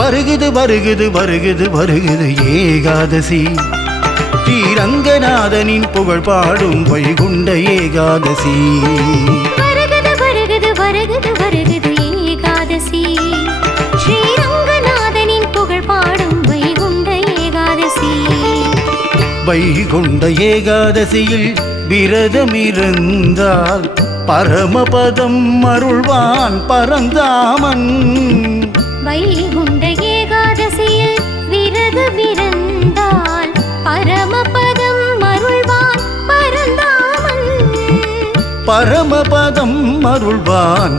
வருகுது வருகுது வருகுது வருகுது ஏகாதசி ஸ்ரீரங்கநாதனின் புகழ் பாடும் வைகுண்ட ஏகாதசி வருகுது வருகுது வருகுது வருகுது ஏகாதசி ஸ்ரீரங்கநாதனின் புகழ் பாடும் வைகுண்ட ஏகாதசி வைகுண்ட ஏகாதசியில் விரதமிருந்தால் பரமபதம் அருள்வான் பரந்தாமன் வைகுண்ட ஏகாதசியில் விரதமிருந்தால் பரமபதம் அருள்வான் பரந்தாமன் பரமபதம் அருள்வான்